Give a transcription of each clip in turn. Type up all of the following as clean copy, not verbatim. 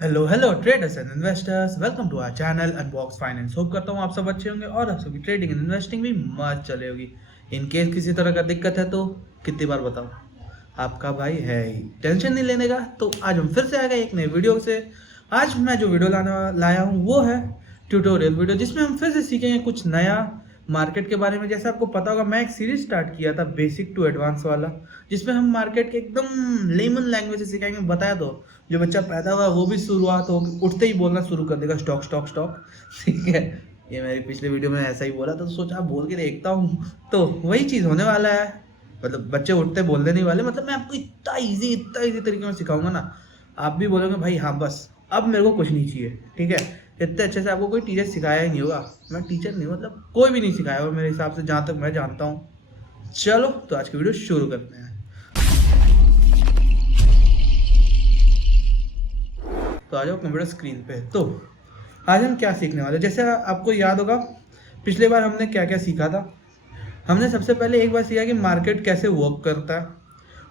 Hello hello traders and investors, welcome to our channel unbox finance. Hope करता हूँ आप सब अच्छे होंगे और आप सभी ट्रेडिंग एंड इन्वेस्टिंग भी मस्त चले होगी। इन केस किसी तरह का दिक्कत है तो कितनी बार बताओ, आपका भाई है ही, टेंशन नहीं लेने का। तो आज हम फिर से आ गए एक नए वीडियो से। आज मैं जो वीडियो लाया हूँ वो है ट्यूटोरियल वीडियो, जिसमें हम फिर से सीखेंगे कुछ नया मार्केट के बारे में। जैसे आपको पता होगा, मैं एक सीरीज स्टार्ट किया था बेसिक टू एडवांस वाला, जिसमें हम मार्केट के एकदम लेमन लैंग्वेज से सिखाएंगे। बताया तो जो बच्चा पैदा हुआ वो भी शुरुआत हो उठते ही बोलना शुरू कर देगा स्टॉक स्टॉक स्टॉक। ठीक है, ये मेरी पिछले वीडियो में ऐसा ही बोला था, तो सोचा बोल के देखता हूँ। तो वही चीज़ होने वाला है, मतलब बच्चे उठते बोलने नहीं वाले। मतलब मैं आपको इतना इजी तरीके में सिखाऊंगा ना, आप भी बोलोगे भाई हाँ बस अब मेरे को कुछ नहीं चाहिए। ठीक है, इतने अच्छे से आपको कोई टीचर सिखाया ही नहीं होगा। मैं टीचर नहीं, मतलब कोई भी नहीं सिखाया होगा मेरे हिसाब से, जहाँ तक मैं जानता हूँ। चलो तो आज की वीडियो शुरू करते हैं। तो आ जाओ कंप्यूटर स्क्रीन पे। तो आज हम क्या सीखने वाले, जैसे आपको याद होगा पिछले बार हमने क्या क्या सीखा था। हमने सबसे पहले एक बार सीखा कि मार्केट कैसे वर्क करता है।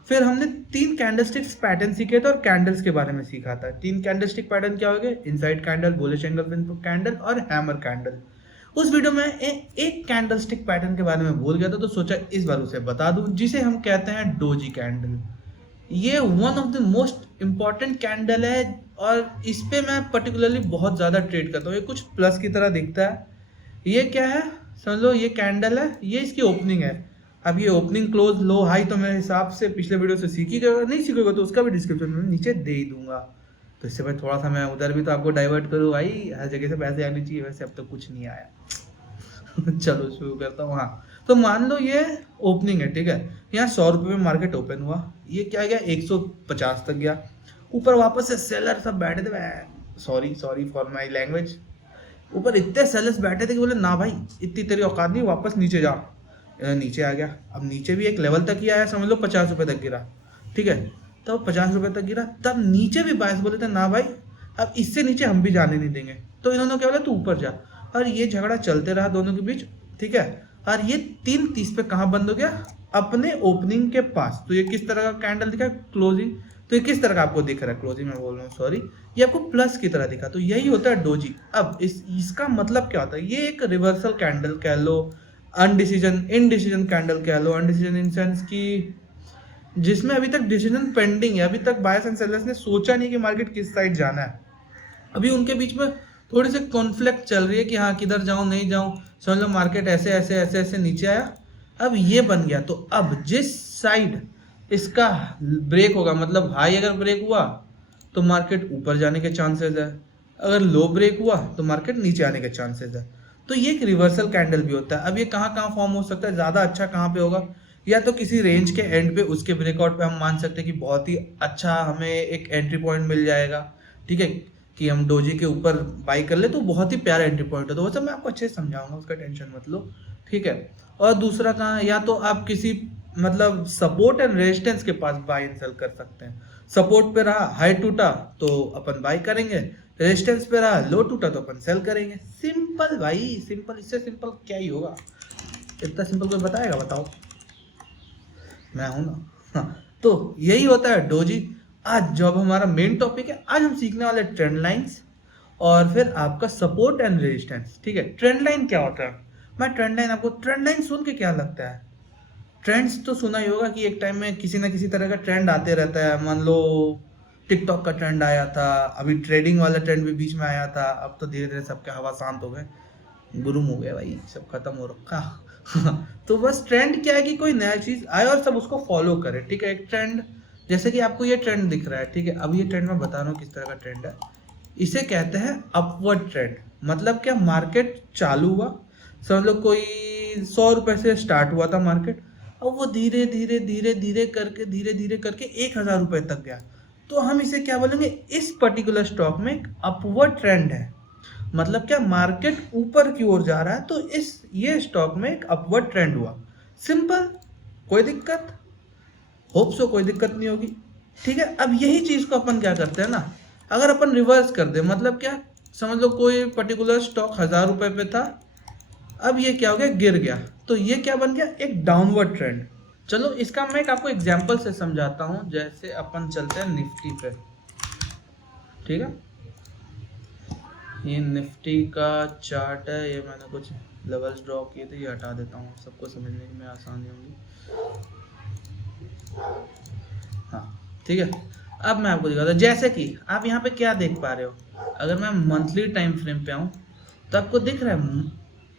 फिर हमने 3 कैंडलस्टिक्स पैटर्न सीखे थे और कैंडल्स के बारे में सीखा था। 3 कैंडलस्टिक पैटर्न क्या हो गए? Inside candle, bullish angle candle और हैमर कैंडल। उस वीडियो में एक कैंडलस्टिक पैटर्न के बारे में भूल गया था, तो सोचा इस बार उसे बता दूं, जिसे हम कहते हैं डोजी कैंडल। ये one of the most important candle है और इस पे मैं पर्टिकुलरली बहुत ज़्यादा ट्रेड करता हूँ। ये कुछ प्लस की तरह दिखता है। ये क्या है समझ लो, ये कैंडल है, ये इसकी ओपनिंग है। अब ये ओपनिंग क्लोज लो हाई तो मेरे हिसाब से पिछले वीडियो से सीखी गए, नहीं सीखोगे तो उसका भी डिस्क्रिप्शन में नीचे दे ही दूंगा। तो इससे भाई थोड़ा सा मैं उधर भी तो आपको डाइवर्ट करूँ भाई, हर जगह से पैसे आने चाहिए। वैसे अब तो कुछ नहीं आया। चलो शुरू करता हूँ। हाँ, तो मान लो ये ओपनिंग है, ठीक है। यहाँ 100 रुपये में मार्केट ओपन हुआ, ये क्या गया 150 तक गया। ऊपर वापस से सेलर सब बैठे थे, sorry sorry for my language. ऊपर इतने सेलर्स बैठे थे कि बोले ना भाई इतनी तेरी औकात नहीं, वापस नीचे जा। नीचे आ गया। अब नीचे भी एक लेवल तक ही आया, समझ लो 50 रुपये तक गिरा। ठीक है, तो 50 रुपये तक गिरा, तब नीचे भी बायस बोले थे ना भाई अब इससे नीचे हम भी जाने नहीं देंगे। तो इन्होंने क्या बोला, तू ऊपर जा। और ये झगड़ा चलते रहा दोनों के बीच। ठीक है, और ये 3:30 पे कहाँ बंद हो गया? अपने ओपनिंग के पास। तो ये किस तरह का कैंडल दिखा? क्लोजिंग। तो ये किस तरह का आपको दिख रहा है? क्लोजिंग में बोल रहा हूँ, सॉरी। ये आपको प्लस की तरह दिखा, तो यही होता है डोजी। अब इसका मतलब क्या होता है? ये एक रिवर्सल कैंडल कह लो, अनडिसीजन इनडिसीजन कैंडल कह लो। अनडिसीजन इन सेंस की जिसमें अभी तक डिसीजन पेंडिंग है, अभी तक बायर्स एंड सेलर्स ने सोचा नहीं कि मार्केट किस साइड जाना है। अभी उनके बीच में थोड़ी सी कॉन्फ्लिक्ट चल रही है कि हाँ किधर जाऊं नहीं जाऊं। समझ लो मार्केट ऐसे ऐसे ऐसे ऐसे नीचे आया, अब ये बन गया। तो अब जिस साइड इसका ब्रेक होगा, मतलब हाई अगर ब्रेक हुआ तो मार्केट ऊपर जाने के चांसेस है, अगर लो ब्रेक हुआ तो मार्केट नीचे आने के चांसेस है। तो ये एक रिवर्सल कैंडल भी होता है। अब ये कहाँ कहाँ फॉर्म हो सकता है, ज़्यादा अच्छा कहाँ पे होगा? या तो किसी रेंज के एंड पे, उसके ब्रेकआउट पे हम मान सकते हैं कि बहुत ही अच्छा हमें एक एंट्री पॉइंट मिल जाएगा। ठीक है, कि हम डोजी के ऊपर बाई कर ले तो बहुत ही प्यारा एंट्री पॉइंट है। तो वो सब मैं आपको अच्छे से समझाऊंगा, उसका टेंशन मत लो। ठीक है, और दूसरा कहाँ, या तो आप किसी मतलब सपोर्ट एंड रेजिस्टेंस के पास बाई एंड सेल कर सकते हैं। सपोर्ट पे रहा, हाई टूटा तो अपन बाई करेंगे, रेजिस्टेंस पे रहा, लो टूटा तो अपन सेल करेंगे। सिंपल भाई, सिंपल। इससे सिंपल क्या ही होगा? इतना सिंपल कोई बताएगा? बताओ, मैं हूं ना। हाँ, तो यही होता है डोजी। आज जो अब हमारा मेन टॉपिक है, आज हम सीखने वाले ट्रेंड लाइंस और फिर आपका सपोर्ट एंड रेजिस्टेंस। ठीक है, ट्रेंड लाइन क्या होता है? मैं ट्रेंड लाइन, आपको ट्रेंड लाइन सुन के क्या लगता है? ट्रेंड्स तो सुना ही होगा कि एक टाइम में किसी ना किसी तरह का ट्रेंड आते रहता है। मान लो टिकटॉक का ट्रेंड आया था, अभी ट्रेडिंग वाला ट्रेंड भी बीच में आया था। अब तो धीरे धीरे सबके हवा शांत हो गए, गुरुम हो गया भाई, सब खत्म हो रखा। तो बस ट्रेंड क्या है कि कोई नया चीज आए और सब उसको फॉलो करे। ठीक है, एक ट्रेंड, जैसे कि आपको ये ट्रेंड दिख रहा है। ठीक है, अब ये ट्रेंड मैं बता रहा हूँ किस तरह का ट्रेंड है। इसे कहते हैं अपवर्ड ट्रेंड। मतलब क्या, मार्केट चालू हुआ, समझ लो कोई 100 रुपए से स्टार्ट हुआ था मार्केट, अब वो धीरे धीरे धीरे धीरे करके 1,000 रुपए तक गया। तो हम इसे क्या बोलेंगे? इस पर्टिकुलर स्टॉक में एक अपवर्ड ट्रेंड है। मतलब क्या, मार्केट ऊपर की ओर जा रहा है, तो ये स्टॉक में एक अपवर्ड ट्रेंड हुआ। सिंपल, कोई दिक्कत? होप सो कोई दिक्कत नहीं होगी। ठीक है, अब यही चीज को अपन क्या करते हैं ना, अगर अपन रिवर्स कर दे, मतलब क्या, समझ लो कोई पर्टिकुलर स्टॉक 1,000 रुपए पे था, अब ये क्या हो गया, गिर गया। तो ये क्या बन गया? एक डाउनवर्ड ट्रेंड। चलो इसका मैं एक आपको एग्जांपल से समझाता हूं। जैसे अपन चलते हैं निफ्टी पे। ठीक है, ये निफ्टी का चार्ट है, ये मैंने कुछ लेवल्स ड्रॉ किए थे, ये हटा देता हूँ, सबको समझने में आसानी होगी। हाँ ठीक है, अब मैं आपको दिखाता हूँ। जैसे कि आप यहाँ पे क्या देख पा रहे हो, अगर मैं मंथली टाइम फ्रेम पे आऊँ तो आपको दिख रहा है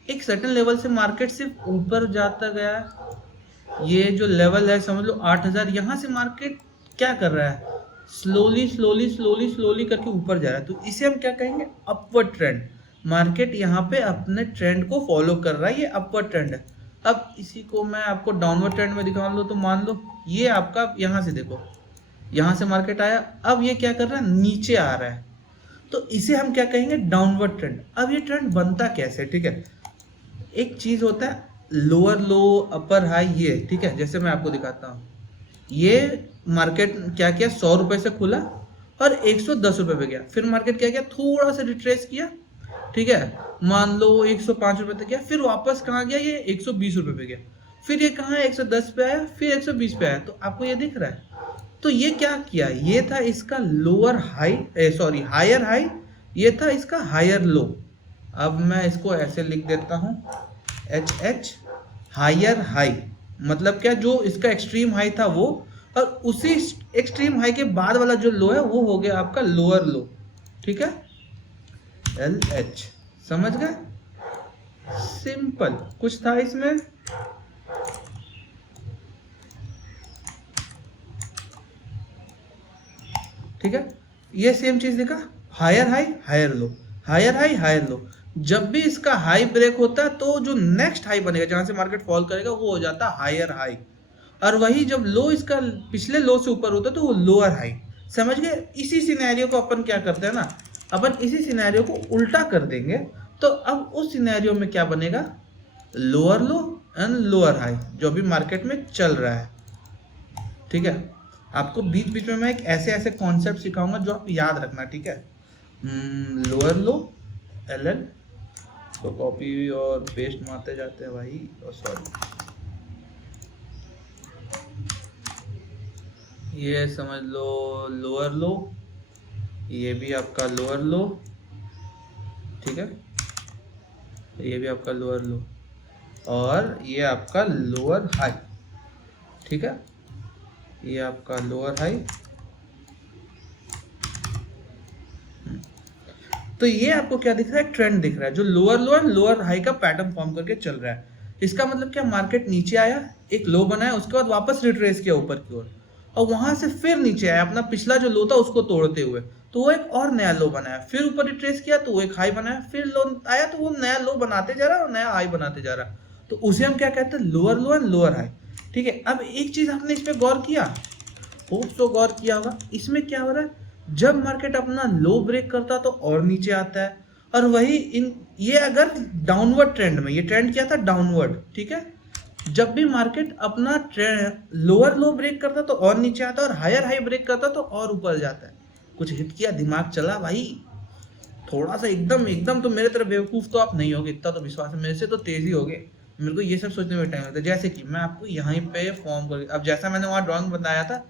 एक सर्टेन लेवल से मार्केट सिर्फ ऊपर जाता गया है। ये जो लेवल है समझ लो 8000, यहाँ से मार्केट क्या कर रहा है, स्लोली स्लोली स्लोली स्लोली करके ऊपर जा रहा है। तो इसे हम क्या कहेंगे, अपवर्ड ट्रेंड। मार्केट यहाँ पे अपने ट्रेंड को फॉलो कर रहा है, ये अपवर्ड ट्रेंड है। अब इसी को मैं आपको डाउनवर्ड ट्रेंड में दिखा लो, तो मान लो ये आपका यहाँ से देखो, यहाँ से मार्केट आया, अब ये क्या कर रहा है, नीचे आ रहा है, तो इसे हम क्या कहेंगे, डाउनवर्ड ट्रेंड। अब ये ट्रेंड बनता कैसे, ठीक है, एक चीज होता है लोअर लो अपर हाई, ये ठीक है। जैसे मैं आपको दिखाता हूँ, ये मार्केट क्या किया, 100 रुपए से खुला और 110 रुपए पे गया, फिर मार्केट क्या किया, थोड़ा सा रिट्रेस किया, ठीक है, मान लो 105 रुपए तक गया, फिर वापस कहाँ गया, ये 120 रुपए पे गया, फिर ये कहाँ 110 पे आया, फिर 120 पे आया। तो आपको ये दिख रहा है, तो ये क्या किया, ये था इसका lower high, sorry higher high, ये था इसका हायर लो। अब मैं इसको ऐसे लिख देता हूँ, एच हायर हाई, मतलब क्या, जो इसका एक्सट्रीम हाई था वो, और उसी एक्सट्रीम हाई के बाद वाला जो लो है वो हो गया आपका लोअर लो, ठीक है, एल एच। समझ गए, सिंपल कुछ था इसमें। ठीक है, ये सेम चीज देखा, higher high higher low, higher high higher low. जब भी इसका हाई ब्रेक होता है तो जो नेक्स्ट हाई बनेगा जहां से मार्केट फॉल करेगा वो हो जाता है हायर हाई, और वही जब लो इसका पिछले लो से ऊपर होता है तो वो लोअर हाई। समझ गए, इसी सिनेरियो को अपन क्या करते हैं ना, अपन इसी सिनेरियो को उल्टा कर देंगे, तो अब उस सिनेरियो में क्या बनेगा, lower low and lower high, जो भी मार्केट में चल रहा है। ठीक है, आपको बीच बीच में मैं एक ऐसे ऐसे कॉन्सेप्ट सिखाऊंगा जो आप याद रखना, ठीक है। लोअर लो एल एल, तो कॉपी और पेस्ट मारते जाते हैं भाई, और सॉरी, ये समझ लो लोअर लो, ये भी आपका लोअर लो, ठीक है, ये भी आपका लोअर लो, और ये आपका लोअर हाई, ठीक है, ये आपका लोअर हाई। तो ये आपको क्या दिख रहा है, ट्रेंड दिख रहा है, जो lower low and lower high का पैटर्न फॉर्म करके चल रहा है। इसका मतलब क्या, मार्केट नीचे आया, एक लो बनाया, उसके बाद वापस रिट्रेस किया ऊपर की ओर, और वहां से फिर नीचे आया, अपना पिछला जो लो था उसको तोड़ते हुए, तो वो एक और नया लो बनाया, फिर ऊपर रिट्रेस किया तो वो एक हाई बनाया, फिर लो आया तो वो नया लो बनाते जा रहा है और नया हाई बनाते जा रहा है। तो उसे हम क्या कहते हैं, lower low and lower high. ठीक है, अब एक चीज आपने इस पर गौर किया, होप तो गौर किया होगा, इसमें क्या हो रहा है, जब मार्केट अपना लो ब्रेक करता तो और नीचे आता है, और वही इन ये अगर डाउनवर्ड ट्रेंड में, ये ट्रेंड क्या था, डाउनवर्ड, ठीक है, जब भी मार्केट अपना लोअर लो ब्रेक करता तो और नीचे आता है, और हायर हाई ब्रेक करता तो और ऊपर जाता है। कुछ हिट किया, दिमाग चला भाई थोड़ा सा, एकदम एकदम तो मेरे तरह बेवकूफ तो आप नहीं होगे, इतना तो विश्वास है, मेरे से तो तेज ही होगे, मेरे को ये सब सोचने में टाइम लगता है। जैसे कि मैं आपको यहीं पे फॉर्म कर, अब जैसा मैंने वहाँ ड्राइंग बताया था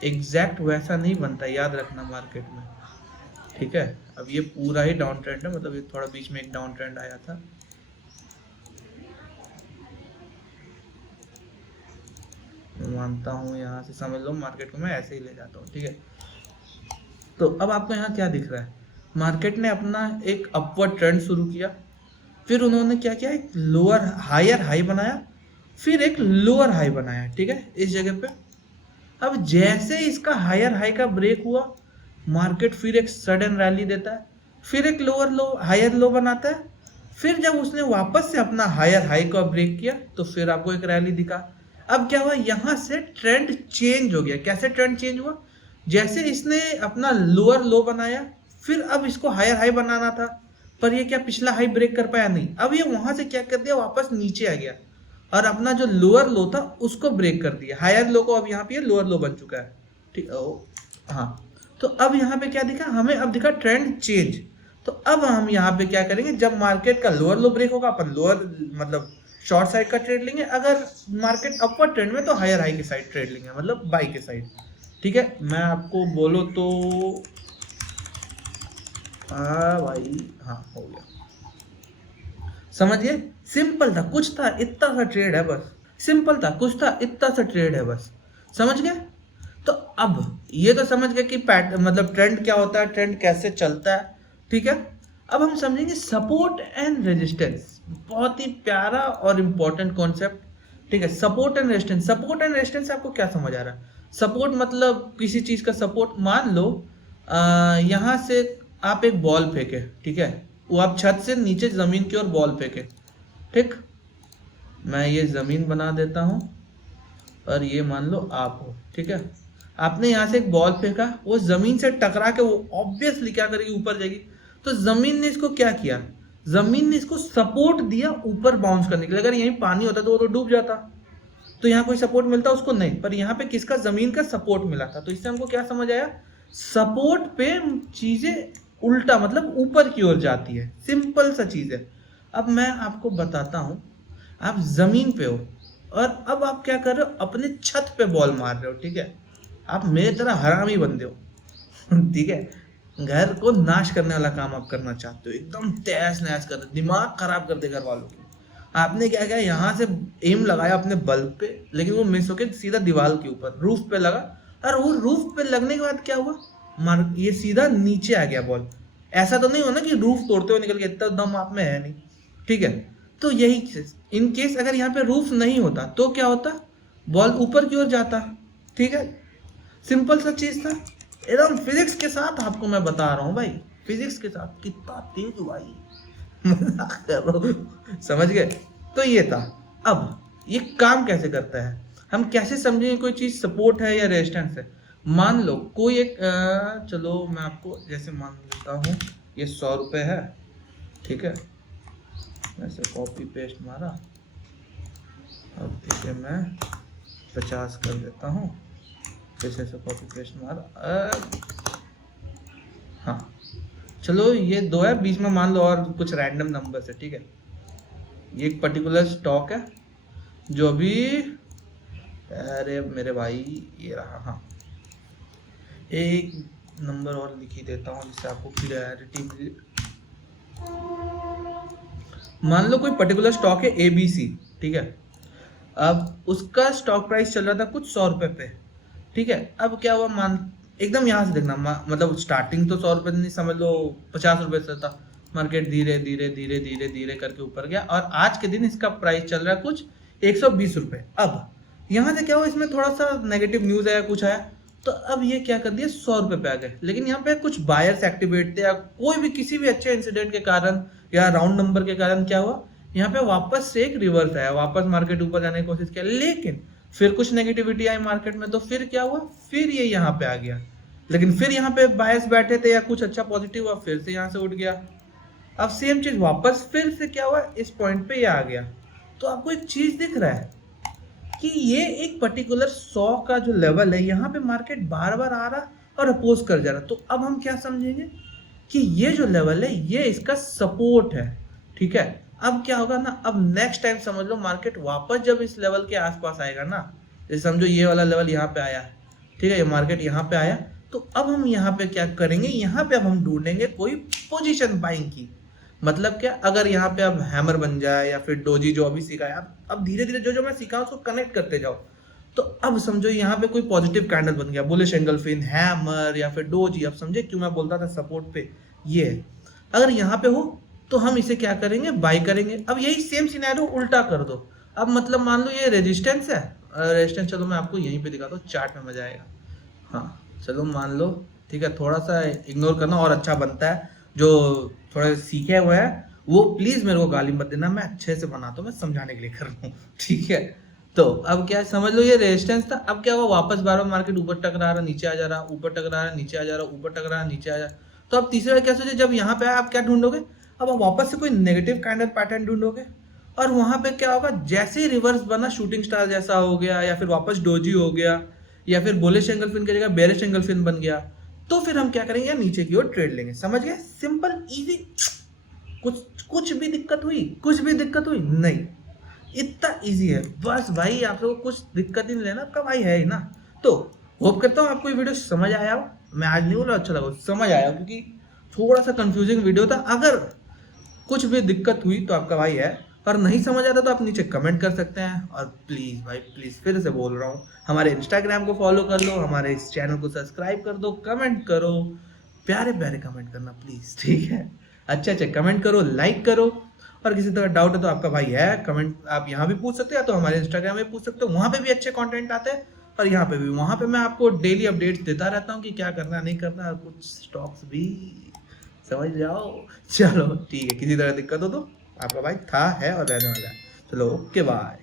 एग्जैक्ट वैसा नहीं बनता, याद रखना मार्केट में, ठीक है। अब ये पूरा ही डाउन ट्रेंड है, मतलब ये थोड़ा बीच में एक डाउन ट्रेंड आया था, मानता हूँ, यहाँ से समझ लो मार्केट को मैं ऐसे ही ले जाता हूँ, ठीक है। तो अब आपको यहाँ क्या दिख रहा है, मार्केट ने अपना एक अपवर्ड ट्रेंड शुरू किया, फिर उन्होंने क्या किया, एक लोअर हायर हाई बनाया, फिर एक लोअर हाई बनाया, ठीक है, इस जगह पे। अब जैसे इसका हायर हाई का ब्रेक हुआ, मार्केट फिर एक सडन रैली देता है, फिर एक लोअर लो हायर लो बनाता है, फिर जब उसने वापस से अपना हायर हाई का ब्रेक किया तो फिर आपको एक रैली दिखा। अब क्या हुआ, यहां से ट्रेंड चेंज हो गया। कैसे ट्रेंड चेंज हुआ, जैसे इसने अपना लोअर लो बनाया, फिर अब इसको हायर हाई बनाना था, पर ये क्या पिछला हाई ब्रेक कर पाया, नहीं, अब ये वहां से क्या कर दिया, वापस नीचे आ गया, और अपना जो लोअर लो था उसको ब्रेक कर दिया, हायर लो को अब यहाँ पे लोअर लो बन चुका है, ठीक, हाँ। तो अब यहाँ पे क्या दिखा हमें, अब दिखा ट्रेंड चेंज। तो अब हम यहाँ पे क्या करेंगे, जब मार्केट का लोअर लो ब्रेक होगा अपन लोअर मतलब शॉर्ट साइड का ट्रेड लेंगे, अगर मार्केट अपवर्ड ट्रेंड में तो हायर हाई के साइड ट्रेड लेंगे, मतलब बाई के साइड, ठीक है। मैं आपको बोलो तो हाँ भाई, हाँ हो गया। समझिए, सिंपल था, कुछ था, इतना सा ट्रेड है बस। सिंपल था, कुछ था, इतना सा ट्रेड है बस। समझ गए? तो अब ये तो समझ गए कि पैट मतलब ट्रेंड क्या होता है, ट्रेंड कैसे चलता है। ठीक है, अब हम समझेंगे सपोर्ट एंड रेजिस्टेंस। बहुत ही प्यारा और इम्पोर्टेंट कॉन्सेप्ट। ठीक है, support and resistance. Support and resistance आपको क्या समझ आ रहा है? सपोर्ट मतलब किसी चीज का सपोर्ट। मान लो यहाँ से आप एक बॉल फेंके, ठीक है, वो आप छत से नीचे जमीन की ओर बॉल फेंके। ठीक, मैं ये जमीन बना देता हूँ और ये मान लो आप हो। ठीक है, आपने यहाँ से एक बॉल फेंका, वो जमीन से टकरा के वो ऑब्वियसली क्या करेगी, ऊपर जाएगी। तो जमीन ने इसको क्या किया, जमीन ने इसको सपोर्ट दिया ऊपर बाउंस करने के लिए। अगर यहीं पानी होता तो वो तो डूब जाता, तो यहाँ कोई सपोर्ट मिलता उसको नहीं, पर यहाँ पे किसका, जमीन का सपोर्ट मिला था। तो इससे हमको क्या समझ आया, सपोर्ट पे चीजें उल्टा मतलब ऊपर की ओर जाती है। सिंपल सा चीज है। अब मैं आपको बताता हूँ, आप जमीन पे हो और अब आप क्या कर रहे हो, अपने छत पे बॉल मार रहे हो। ठीक है, आप मेरे तरह हरामी बंदे हो। ठीक है, घर को नाश करने वाला काम आप करना चाहते हो, एकदम तहस नहस कर, दिमाग खराब कर दे घर वालों की। आपने क्या किया, यहाँ से एम लगाया अपने बल्ब पे, लेकिन वो मिस होके सीधा दीवार के ऊपर रूफ पे लगा। और वो रूफ पे लगने के बाद क्या हुआ, मार ये सीधा नीचे आ गया बॉल। ऐसा तो नहीं हो ना कि रूफ तोड़ते हुए निकल गया, इतना दम आप में है नहीं। ठीक है, तो यही इन केस अगर यहाँ पे रूफ नहीं होता तो क्या होता, बॉल ऊपर की ओर जाता। ठीक है, सिंपल सा चीज था, एकदम फिजिक्स के साथ आपको मैं बता रहा हूँ भाई, फिजिक्स के साथ। कितना तेज भाई, मजाक कर रहा हूँ। समझ गए? तो ये था। अब ये काम कैसे करता है, हम कैसे समझेंगे कोई चीज सपोर्ट है या रेजिस्टेंस है। मान लो कोई एक चलो मैं आपको जैसे मान लेता हूँ, ये 100 रुपये है। ठीक है, ऐसे कॉपी पेस्ट मारा, अब इसे मैं 50 कर देता हूँ, फिर से कॉपी पेस्ट मारा। हाँ चलो, ये 2 है, बीच में मान लो और कुछ रैंडम नंबर है। ठीक है, ये एक पर्टिकुलर स्टॉक है जो भी, अरे मेरे भाई ये रहा। हाँ, एक नंबर और लिख ही देता हूँ जिससे आपको क्लैरिटी मिले। मान लो कोई पर्टिकुलर स्टॉक है ABC। ठीक है, अब उसका स्टॉक प्राइस चल रहा था कुछ 100 रुपए पे। ठीक है, अब क्या हुआ, मान एकदम यहाँ से देखना, मतलब स्टार्टिंग तो 100 रुपए नहीं, समझ लो 50 रुपए से था। मार्केट धीरे धीरे धीरे धीरे धीरे करके ऊपर गया और आज के दिन इसका प्राइस चल रहा है कुछ 120 रुपए। अब यहाँ से क्या हुआ, इसमें थोड़ा सा नेगेटिव न्यूज आया, कुछ आया, तो अब ये क्या कर दिया, 100 रुपए पे आ गए। लेकिन यहाँ पे कुछ बायर्स एक्टिवेट थे या कोई भी किसी भी अच्छे इंसिडेंट के कारण या राउंड नंबर के कारण क्या हुआ, यहाँ पे वापस से एक रिवर्स आया, वापस मार्केट ऊपर जाने की कोशिश किया। लेकिन फिर कुछ नेगेटिविटी आई मार्केट में, तो फिर क्या हुआ, फिर ये यहाँ पे आ गया। लेकिन फिर यहाँ पे बायर्स बैठे थे या कुछ अच्छा पॉजिटिव हुआ, फिर से यहाँ से उठ गया। अब सेम चीज वापस फिर से क्या हुआ, इस पॉइंट पे ये आ गया। तो आपको एक चीज दिख रहा है कि ये एक पर्टिकुलर 100 का जो लेवल है, यहाँ पे मार्केट बार बार आ रहा और अपोज कर जा रहा। तो अब हम क्या समझेंगे कि ये जो लेवल है ये इसका सपोर्ट है। ठीक है, अब क्या होगा ना, अब नेक्स्ट टाइम समझ लो मार्केट वापस जब इस लेवल के आसपास आएगा ना, जैसे समझो ये वाला लेवल यहाँ पे आया, ठीक है, ये मार्केट यहाँ पे आया, तो अब हम यहाँ पे क्या करेंगे, यहाँ पे अब हम ढूंढेंगे कोई पोजीशन बाइंग की। मतलब क्या, अगर यहाँ पे अब हैमर बन जाए या फिर डोजी जो अभी सीखा है, अब धीरे धीरे जो जो मैं सीखा उसको कनेक्ट करते जाओ। तो अब समझो यहाँ पे कोई पॉजिटिव कैंडल बन गया, बुलिश एंगल्फिन, हैमर या फिर डोजी। अब समझे क्यों मैं बोलता था सपोर्ट पे ये है। अगर यहाँ पे हो तो हम इसे क्या करेंगे, बाई करेंगे। अब यही सेम सिनेरियो उल्टा कर दो। अब मतलब मान लो ये रेजिस्टेंस है, रेजिस्टेंस चलो मैं आपको यहीं पे दिखाता हूँ, चार्ट में मजा आएगा। हाँ चलो मान लो, ठीक है, थोड़ा सा इग्नोर करना और अच्छा बनता है। जो थोड़ा सीखे हुए हैं वो प्लीज मेरे को गाली मत देना, मैं अच्छे से बनाता हूँ, मैं समझाने के लिए कर रहा हूँ। ठीक है, तो अब क्या समझ लो ये रेजिस्टेंस था। अब क्या हुआ, वापस बार बार मार्केट ऊपर टकरा रहा, नीचे आ जा रहा, ऊपर टकरा रहा, नीचे आ जा रहा, ऊपर टकरा रहा, नीचे आ जा रहा। तो अब तीसरी बार क्या सोचे, जब यहाँ पे आया आप क्या ढूंढोगे, अब आप वापस से कोई नेगेटिव कैंडल पैटर्न ढूंढोगे। और वहां पे क्या होगा, जैसे ही रिवर्स बना शूटिंग स्टार जैसा हो गया, या फिर वापस डोजी हो गया, या फिर बुलिश एंगल्फिन की जगह बेरिश एंगल्फिन बन गया, तो फिर हम क्या करेंगे, नीचे की ओर ट्रेड लेंगे। समझ गए, सिंपल इजी। कुछ भी दिक्कत हुई, कुछ भी दिक्कत हुई नहीं, इतना इजी है बस भाई। आप लोगों को कुछ दिक्कत ही नहीं लेना, आपका भाई है ही ना। तो होप करता हूँ आपको ये वीडियो समझ आया हो। मैं आज नहीं बोला अच्छा लगा, समझ आया, क्योंकि थोड़ा सा कंफ्यूजिंग वीडियो था। अगर कुछ भी दिक्कत हुई तो आपका भाई है, और नहीं समझ आता तो आप नीचे कमेंट कर सकते हैं। और प्लीज़ भाई प्लीज़ फिर से बोल रहा हूँ, हमारे इंस्टाग्राम को फॉलो कर लो, हमारे इस चैनल को सब्सक्राइब कर दो, कमेंट करो, प्यारे प्यारे कमेंट करना प्लीज़, ठीक है। अच्छे अच्छे कमेंट करो, लाइक करो। और किसी तरह डाउट है तो आपका भाई है, कमेंट आप यहाँ भी पूछ सकते हैं, या तो हमारे इंस्टाग्राम में पूछ सकते हो, वहाँ पे भी अच्छे कंटेंट आते हैं। और यहाँ पे भी, वहाँ पे मैं आपको डेली अपडेट्स देता रहता हूँ कि क्या करना नहीं करना, और कुछ स्टॉक्स भी, समझ जाओ। चलो ठीक है, किसी तरह दिक्कत हो तो आपका भाई था, है और रहने वाला है। चलो ओके बाय।